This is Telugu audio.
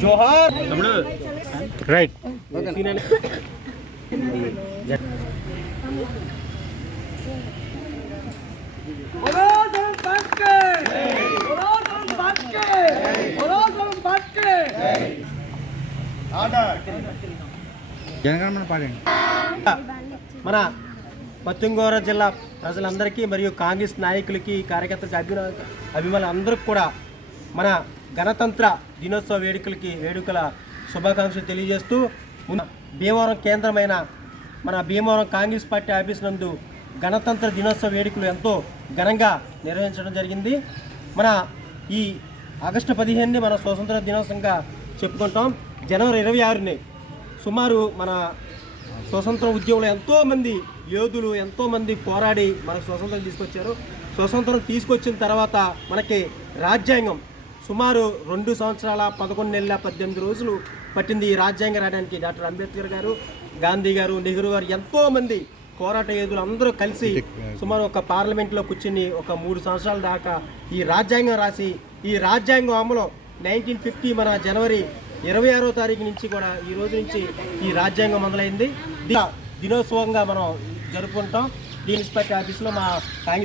జోహార్ రైట్ జనగణమన పాడండి మన పత్తింగోర జిల్లా ప్రజలందరికీ మరియు కాంగ్రెస్ నాయకులకి కార్యకర్తలకి అభిన అభిమానులు అందరికి కూడా మన గణతంత్ర దినోత్సవ వేడుకలకి వేడుకల శుభాకాంక్షలు తెలియజేస్తూ భీమవరం కేంద్రమైన మన భీమవరం కాంగ్రెస్ పార్టీ ఆఫీస్ నందు గణతంత్ర దినోత్సవ వేడుకలు ఎంతో ఘనంగా నిర్వహించడం జరిగింది. మన ఈ ఆగస్టు పదిహేనుని మన స్వతంత్ర దినోత్సవంగా చెప్పుకుంటాం. జనవరి ఇరవై ఆరుని సుమారు మన స్వతంత్ర ఉద్యమంలో ఎంతోమంది యోధులు ఎంతోమంది పోరాడి మనకు స్వతంత్రం తీసుకొచ్చారు. స్వతంత్రం తీసుకొచ్చిన తర్వాత మనకి రాజ్యాంగం సుమారు రెండు సంవత్సరాల పదకొండు నెలల పద్దెనిమిది రోజులు పట్టింది ఈ రాజ్యాంగం రాయడానికి డాక్టర్ అంబేద్కర్ గారు గాంధీ గారు నెహ్రూ గారు ఎంతోమంది పోరాట యోధులు అందరూ కలిసి సుమారు ఒక పార్లమెంట్లో కూర్చుని ఒక మూడు సంవత్సరాల దాకా ఈ రాజ్యాంగం రాసి ఈ రాజ్యాంగం అమలు నైన్టీన్ ఫిఫ్టీ మన జనవరి ఇరవై ఆరో తారీఖు నుంచి కూడా ఈ రోజు నుంచి ఈ రాజ్యాంగం మొదలైంది. ది- దినోత్సవంగా మనం జరుపుకుంటాం. దీని ఆఫీస్లో మా కాంగ్రెస్